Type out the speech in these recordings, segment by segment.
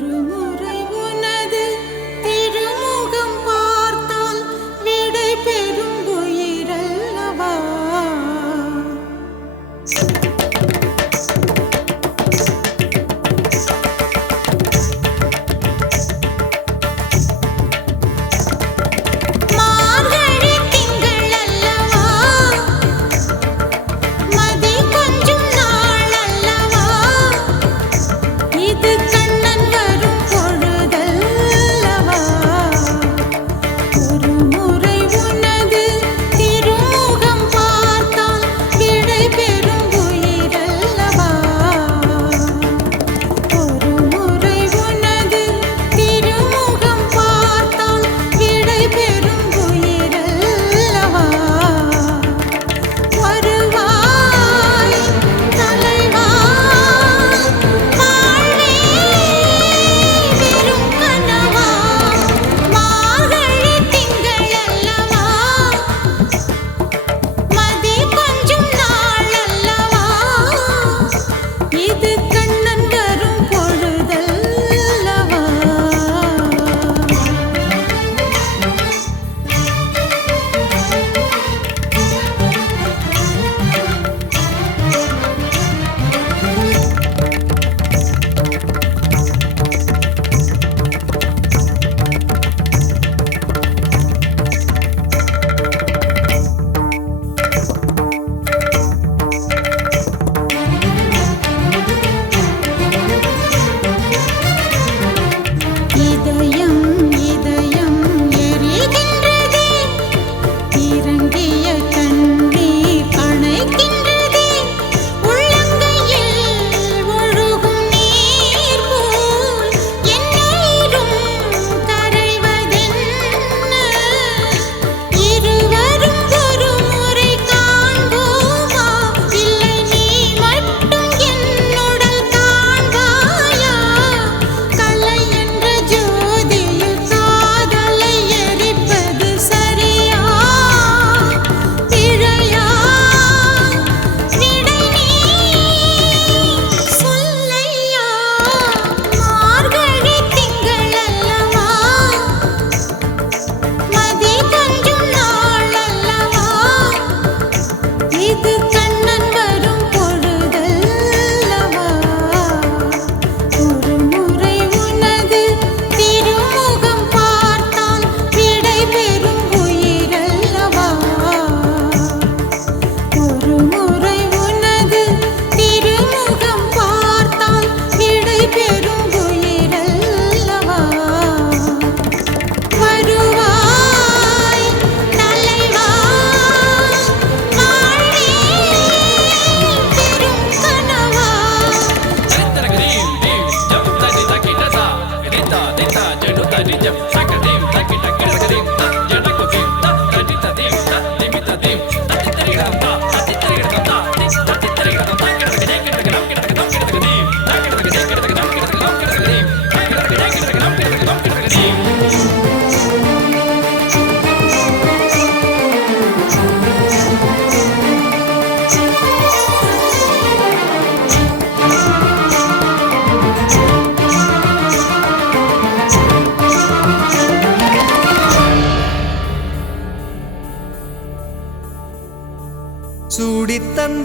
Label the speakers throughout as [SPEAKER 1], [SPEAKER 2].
[SPEAKER 1] yarına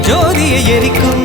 [SPEAKER 2] ஜோதியை எரிக்கும்